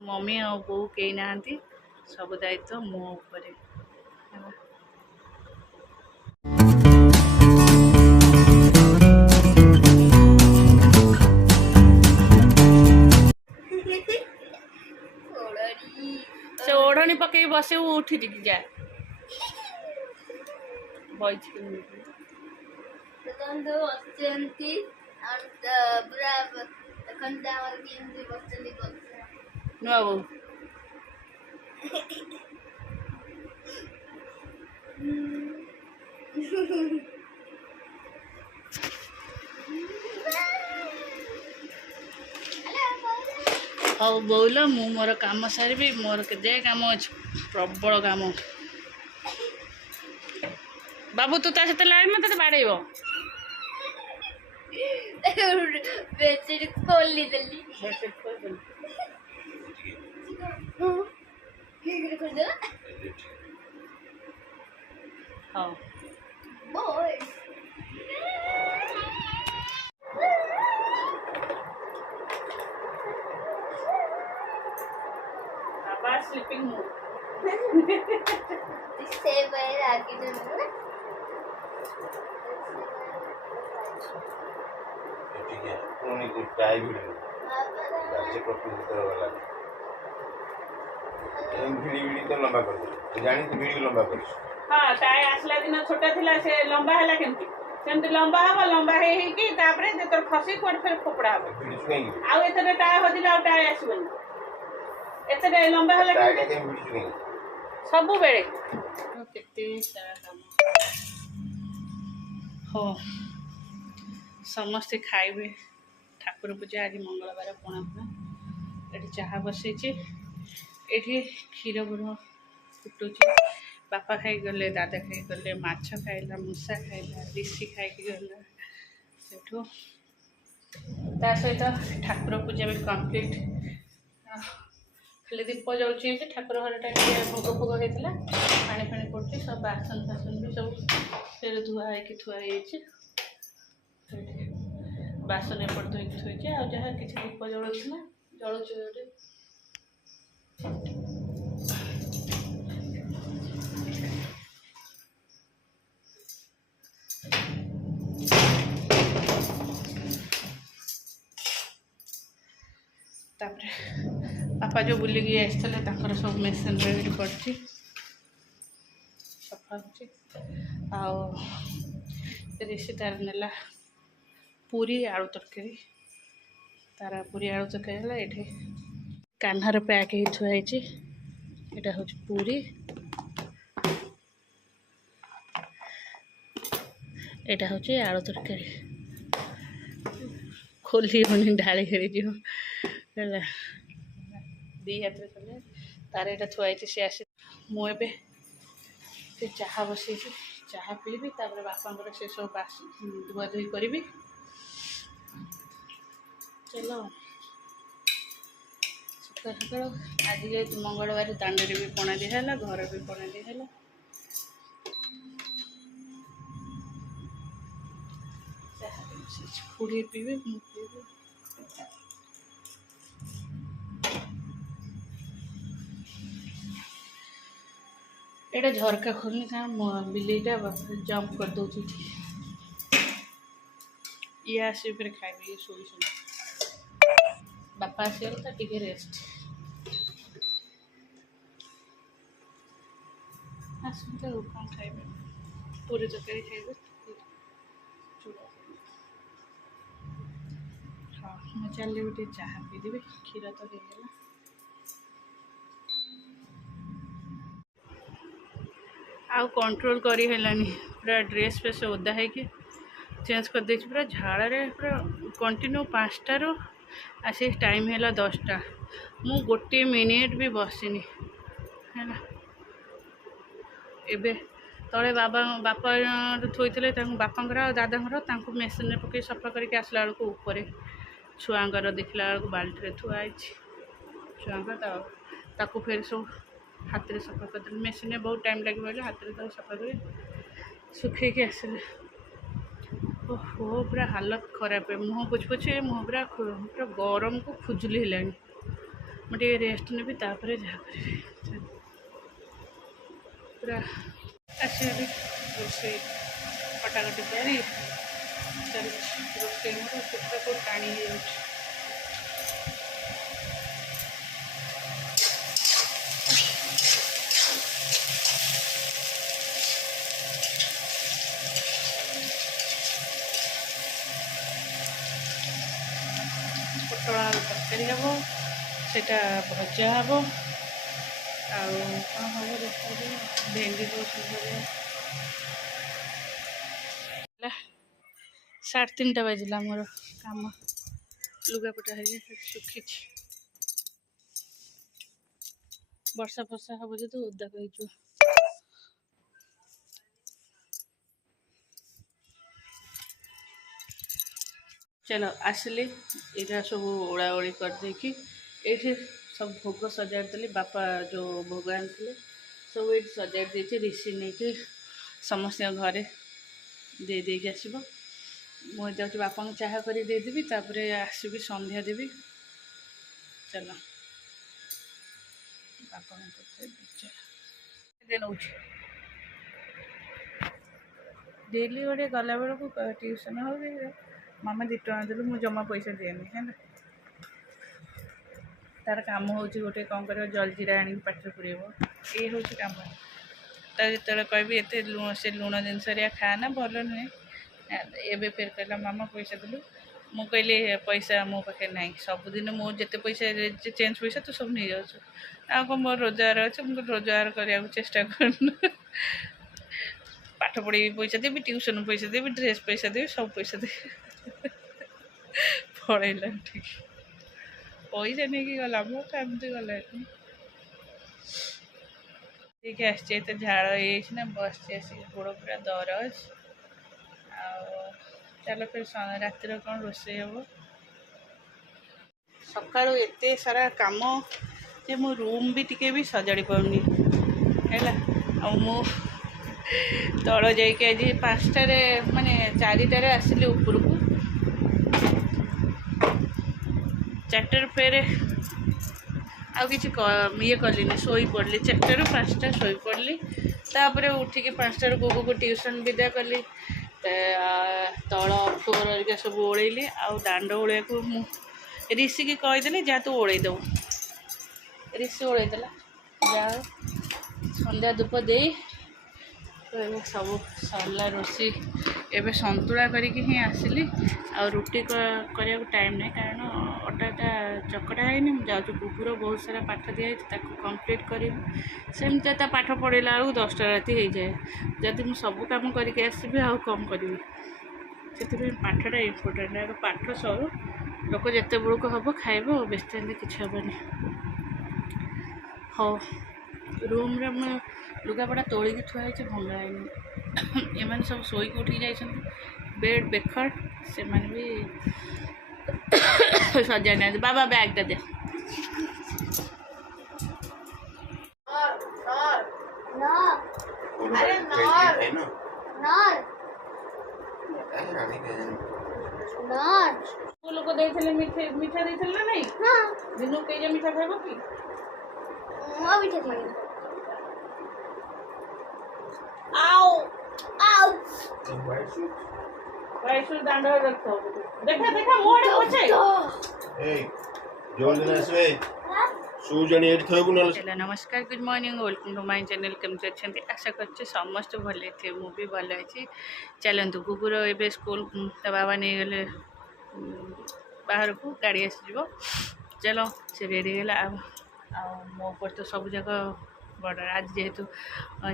mummy और बो कई ना सब दायित्व मो उपरे से ओढ़नी पकई बस उठी जाए नुआ बो हौ बोल मु मोर काम सारी मोर के काम अच्छे प्रबल काम बाबू तू ता सहित लाइन मत बाड़ेब हाँ स्लीपिंग मोड लंबा कर जानी लंबा कर हाँ टाई आसला दिन छोटा थिला से लंबा है केमती सेमती लंबा हम लंबा है कि तापरे जेतर खसी कोड फिर खोपड़ा हो आ एतरे टाई होदिला आ टाई आसबनी एतरे लंबा है केमती सब बेले केते सारा काम हो समस्ते खाइबे ठाकुर पूजा आज मंगलवार पणा ये चाह बसई ये क्षीर गुड़ फुटुची बापा खाई गले दादा खाई गले माछ खाइला मूषा खाइला ऋषि खाई गला सेठू ता सहित ठाकुर पूजा भी कंप्लीट खाली दीप जाऊँगी ठाकुर घरटा भोग भोग होता पानी फाणी पड़े सब बासन फासन भी सब से धुआ होगी थुआई बासन एपट धोईक थोचे आ जहाँ किसी दीप जलुला जलुचे तापरे बापा जो बुलिकी आसते सब मेसीन रेडी पड़ी सफा हो ऋषि तार नेला पूरी आलू तरकारी तार पूरी आलू तरकारी ये कान्हार पैक ही थुआई यहाँ हूँ पूरी यहाँ हूँ आलू तरकारी खोली होनी ढाली खेली दी हाथ चले तार यहाँ थुआई सी आसी मुझे चाह बसई चाह पीबी तापर बापा से सब धुआ धुई करी चलो सकाल सकाल आज जेहतु मंगलवार दांडे भी पणा दिहला घर भी पणा दिहला खुड़ी पीबी पीबी एटा झरका खोलनी कारण बिलेटा जंप कर दौर ये आस खाइबे ये शोई बापा आसगला टे रेस्ट आसते कौन खाइबे पूरी तरकारी खाइबे हाँ मुझे चलिए गोटे चाह पीदेवी क्षीर तो होगा आउ कंट्रोल करी हेलानी पूरा ड्रेस फेस ओदा है कि चेंज कर दे पूरा झाड़े पूरा कंटिन्यू 5टार आसी टाइम है 10टा मु गोटे मिनिट भी बसिनी है एबे तले बाबा बापा थोड़े बापा दादा मेसीन पकई सफा करके आसला बेलू ऊपर छुआंर देखला बेलू बाल्टी थुआई छुआ फिर सब हाथ में सफा कर मेसीन बहुत टाइम लगे हाथ में सफा कर सुखे आसिले ओहो पूरा हालत खराब है मुँह पोछ पोछ मुँह पूरा पूरा गरम को खुजली है मुझे रेस्ट नेबी तापर जहाँ करी पूरा आसि रोसे कटाकटी कर रोसे मोर कुटा को टाणी हो पोटल आलू तरकारी हम सेटा भजा हम आम देखा भेंडी भजा 3:30 बाजिला मोर काम लुगापटा है सुखी वर्षा फर्षा हम जो तो ओदा कही चलो आसिली यहाँ सब ओला ओली करदे ये सब भोग सजाड़ी बापा जो भोग आनी सब ये सजाड़ी दे ऋषि नहीं कि समस्त घरे दे देकी आसब मुझे जाऊँ बापा को चाह कर देदेवी आसबि संध्या देवी चलो बापा डेली गोटे गला बेलू ट्यूशन हो मामा 2 टଙ୍କା देलु मु जमा पैसा दिएनी है तार काम हो गोटे कौन कर जलजीरा आनी पाठ पुरेब ये हूँ कम जो कह से लुण जिनस खाना भल नुहे एवं फिर कहला मामा पैसा देलु मु कहली पैसा मो पाखे ना सबुदिन मो जिते पैसा चेंज पैसा तो सब नहीं जाऊँ आ मोर रोजगार अच्छे मुझे रोजगार करने चेष्टा कर पाठ पढ़ी पैसा देवी ट्यूशन पैसा देवी ड्रेस पैसा देवी सब पैसा देवी पढ़ेला ठीक पैसा नहीं गला मो कमती गला ठीक आसते झाड़ ये बस गोड़ पूरा दरज चलो फिर रातिर कौन रोसे हम सका एत सारा कम जे मो रूम भी टिके भी सजाड़ी पाऊनी है मु तल जा 5टार माने 4टार आसिली ऊपर को 4टार फेर आ कि ये कलिनी शोई पड़ली 4टारू 5टा शोई पड़ली तापर उठिकी 5टार गोगो को ट्यूशन विदा कली तल फ्लोर हरिका सब ओलैली आउ दांड ओलिया को ऋषि की कहीदेली जहाँ तू ओल दब ऋषि ओलैदेला जहाँ संध्या धूप दे सब सरला रोसी एवं संतुला करके ही आसिली आ रुटी करने को टाइम नहीं कारण अटाटा चकटा है जाऊँ कुकुर बहुत सारा पाठ दिखाई कंप्लीट करी सेमती पाठ पढ़ेला बेलू 10टा राति हो जाए जदि मुझे सब कम करके आसबि आउ कम करी से पाठटा इम्पोर्टाट आगे पाठ सरू लोक जिते बेलू हम खाइब व्यस्त किसी हेनी हाँ रूम रे मैं लुगापटा तोलिकी थुआई भंगाएनी एम सब शोक उठी जाइए बेड बेखर से भी सजा ना बाबा बैगटा दे लोक मीठा देते ना नहीं दिन कई मीठा खाइब कि दांड रख देखा देखा मोड़े पछे नमस्कार good morning welcome to my channel केमती अच्छे आशा कर समस्त भले थे मु भी भल अच्छी चलतु कुकुर ए स्कूल ता बाबा नहीं गले बाहर को गाड़ी आसीज चलो से रेडी है मो पर तो सब जगह बड़ आज जेहेतु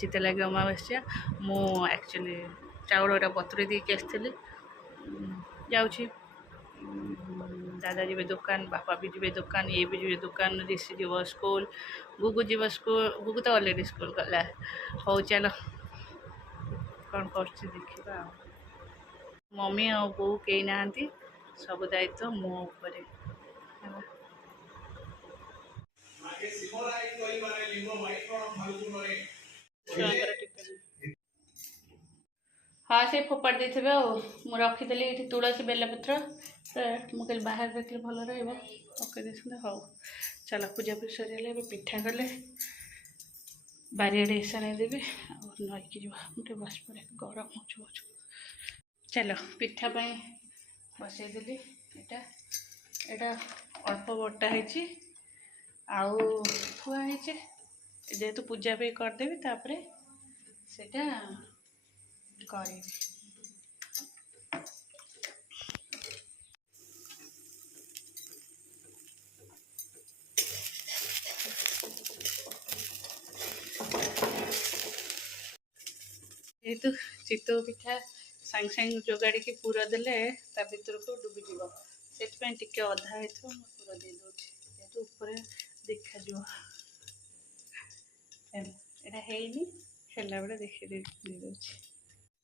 चिता लगे अमावास्या मु एक्चुअली चाउलटा बतुरे देके आसती जाऊँगी दादा जी दुकान बापा भी जी दुकान ये भी जी दुकान ऋषि जीव स्कूल गुगु जीव स्कूल गुगु तो अलरेडी स्कूल गला हो चलो कौन कर देखा मम्मी और बो कई ना सब दायित्व मो ऊपर हाँ से फोपाड़ दे मुझे रखीदेली ये तुलसी बेलपत्र मुझे बाहर देखले भल रहा पकई हाँ चल पूजा भी सरीगले पिठा कले बारियाड़े ईशान देवी नईकी जा बस पड़े गरम हो चलो पिठा बसईदेली यहाँ यहाँ अल्प बटा है थुआई जेहेतु पूजा भी करदेवी तापर सेटा करी जेहेतु चितौ पिठा सांग सांग जोगाड़ी की पूरा देले ता भीतर को डूबीज से टिके अधा है पूरा दे दूसरी जेहेतु ऊपर देखा यहाँ है बेले देखी दे दूसरी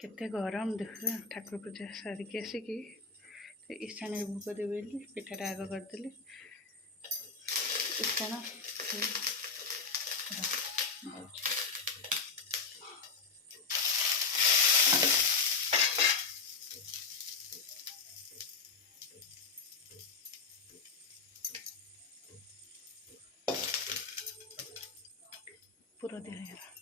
केते गरम देख ठाकुर पूजा सारिकी आसिकी ईशान भोग देवी पिठाटा आग करदेली ईशान पूरा दिया